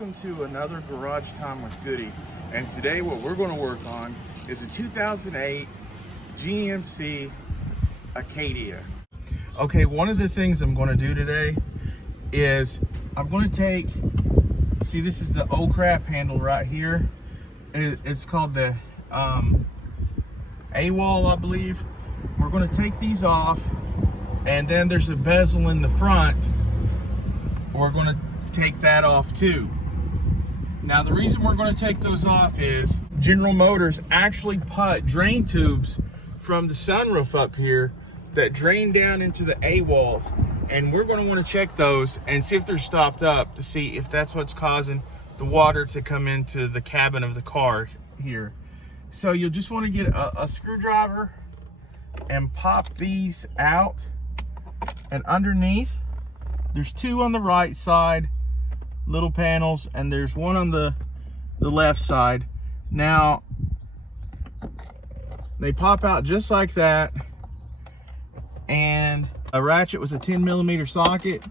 welcome to another Garage Time with Goody. And today what we're going to work on is a 2008 Gmc Acadia. Okay, one of the things I'm going to do today is I'm going to take, see this is the oh crap handle right here. It's called the A-wall, I believe. We're going to take these off, and then there's a bezel in the front. We're going to take that off too. Now the reason we're going to take those off is General Motors actually put drain tubes from the sunroof up here that drain down into the A-walls, and we're going to want to check those and see if they're stopped up to see if that's what's causing the water to come into the cabin of the car here. So you'll just want to get a screwdriver and pop these out, and underneath there's two on the right side, little panels, and there's one on the left side. Now they pop out just like that, and a ratchet with a 10mm socket,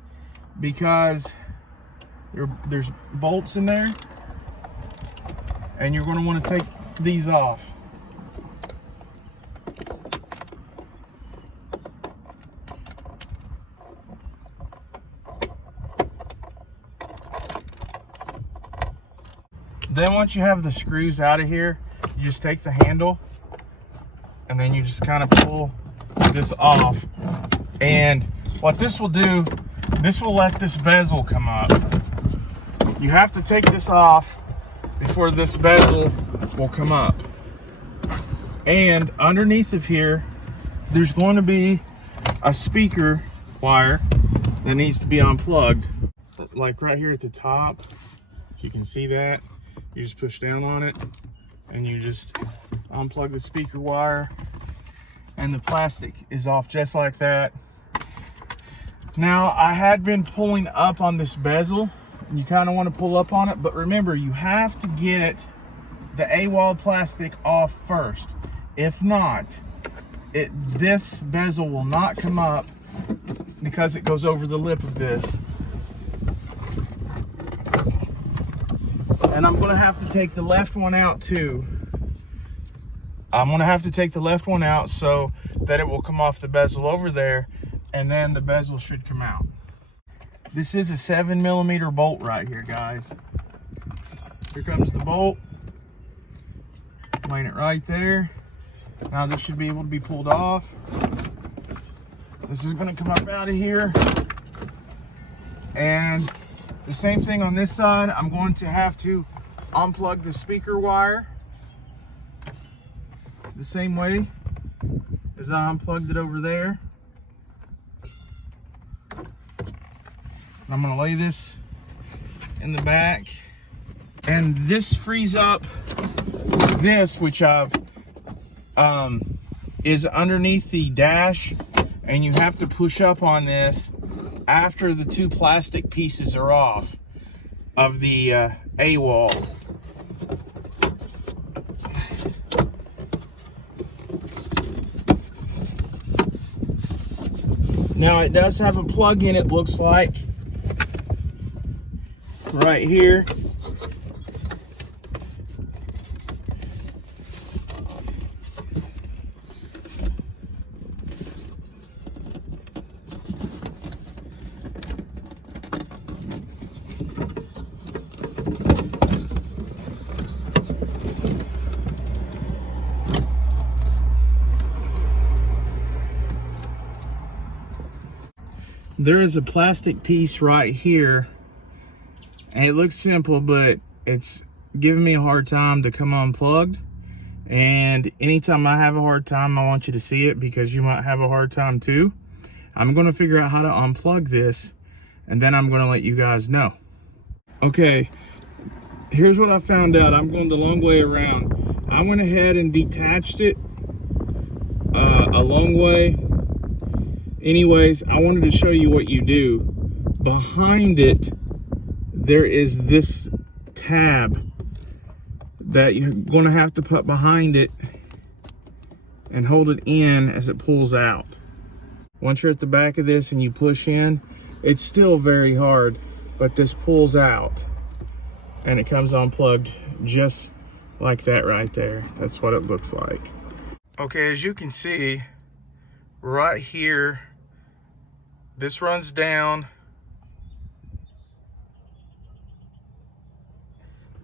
because there's bolts in there, and you're going to want to take these off. Then once you have the screws out of here, you just take the handle and then you just kind of pull this off. And what this will do, this will let this bezel come up. You have to take this off before this bezel will come up. And underneath of here, there's going to be a speaker wire that needs to be unplugged. Like right here at the top, you can see that. You just push down on it and you just unplug the speaker wire, and the plastic is off just like that. Now I had been pulling up on this bezel, and you kind of want to pull up on it, but remember you have to get the A-wall plastic off first. If not, this bezel will not come up because it goes over the lip of this. And I'm going to have to take the left one out too. I'm going to have to take the left one out so that it will come off the bezel over there, and then the bezel should come out. This is a 7mm bolt right here, guys. Here comes the bolt. Laying it right there. Now this should be able to be pulled off. This is going to come up out of here. And the same thing on this side. I'm going to have to unplug the speaker wire the same way as I unplugged it over there. I'm going to lay this in the back, and this frees up this, which I've is underneath the dash, and you have to push up on this after the two plastic pieces are off of the A-wall. Now it does have a plug in, it looks like, right here. There is a plastic piece right here, and it looks simple, but it's giving me a hard time to come unplugged. And anytime I have a hard time, I want you to see it, because you might have a hard time too. I'm going to figure out how to unplug this, and then I'm going to let you guys know. Okay, here's what I found out. I'm going the long way around. I went ahead and detached it a long way. Anyways, I wanted to show you what you do. Behind it, there is this tab that you're going to have to put behind it and hold it in as it pulls out. Once you're at the back of this and you push in, it's still very hard, but this pulls out. and it comes unplugged just like that right there. That's what it looks like. Okay, as you can see right here, this runs down,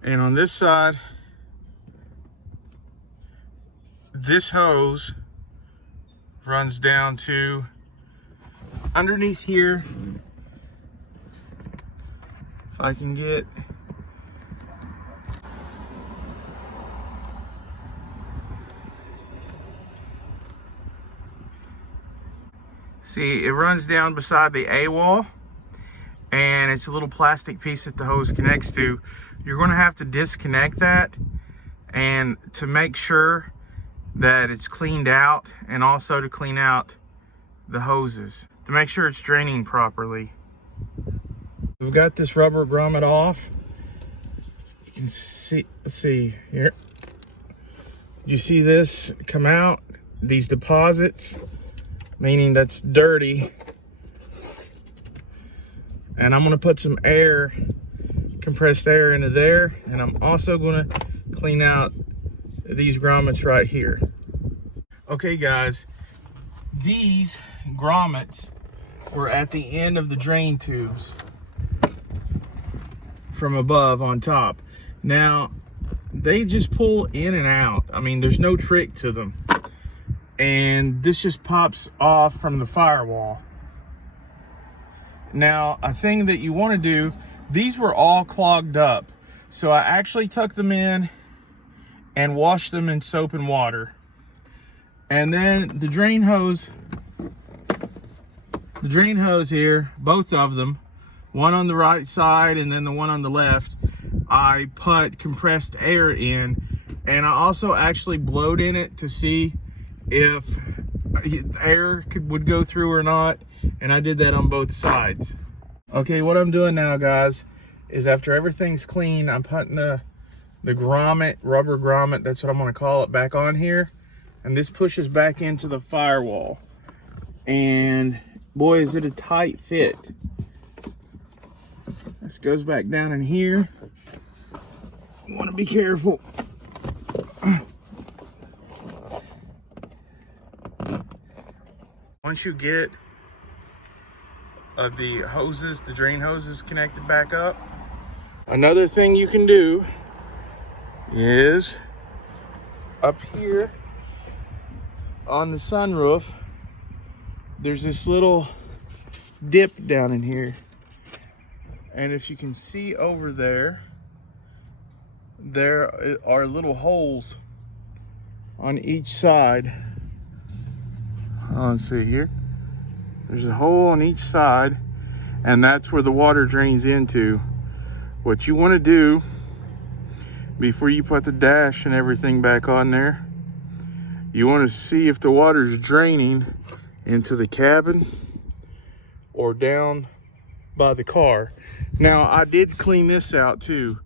and on this side, this hose runs down to underneath here. If I can get, see, it runs down beside the A wall, and it's a little plastic piece that the hose connects to. You're going to have to disconnect that, and to make sure that it's cleaned out, and also to clean out the hoses to make sure it's draining properly. We've got this rubber grommet off. You can see, let's see here. You see this come out, these deposits, meaning that's dirty. And I'm gonna put some air, compressed air into there, and I'm also gonna clean out these grommets right here. Okay guys, these grommets were at the end of the drain tubes from above on top. Now, they just pull in and out. I mean, there's no trick to them. And this just pops off from the firewall. Now, a thing that you want to do, these were all clogged up. So I actually tuck them in and wash them in soap and water. And then the drain hose here, both of them, one on the right side and then the one on the left, I put compressed air in, and I also actually blowed in it to see if air would go through or not, and I did that on both sides. Okay, what I'm doing now, guys, is after everything's clean, I'm putting the grommet, rubber grommet, that's what I'm gonna call it, back on here, and this pushes back into the firewall. And boy, is it a tight fit. This goes back down in here. You want to be careful. Once you get the hoses, the drain hoses connected back up, another thing you can do is up here on the sunroof, there's this little dip down in here. And if you can see over there, there are little holes on each side. Let's see here. There's a hole on each side, and that's where the water drains into. What you want to do before you put the dash and everything back on there, you want to see if the water's draining into the cabin or down by the car. Now, I did clean this out too,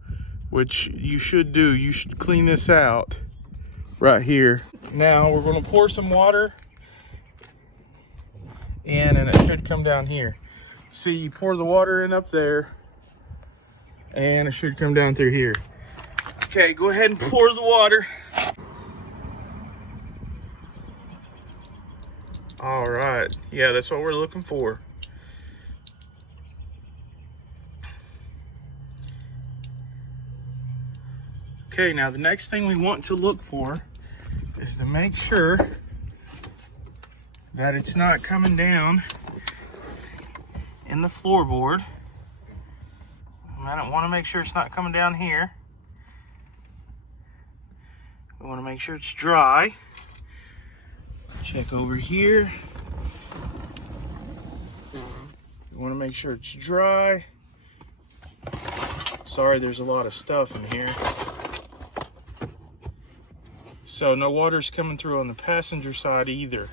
which you should do. You should clean this out right here. Now, we're going to pour some water in, and it should come down here. See, you pour the water in up there, and it should come down through here. Okay, go ahead and pour the water. All right, yeah, that's what we're looking for. Okay, now the next thing we want to look for is to make sure that it's not coming down in the floorboard. I don't want to make sure it's not coming down here. We want to make sure it's dry. Check over here. We want to make sure it's dry. Sorry, there's a lot of stuff in here. So no water's coming through on the passenger side either.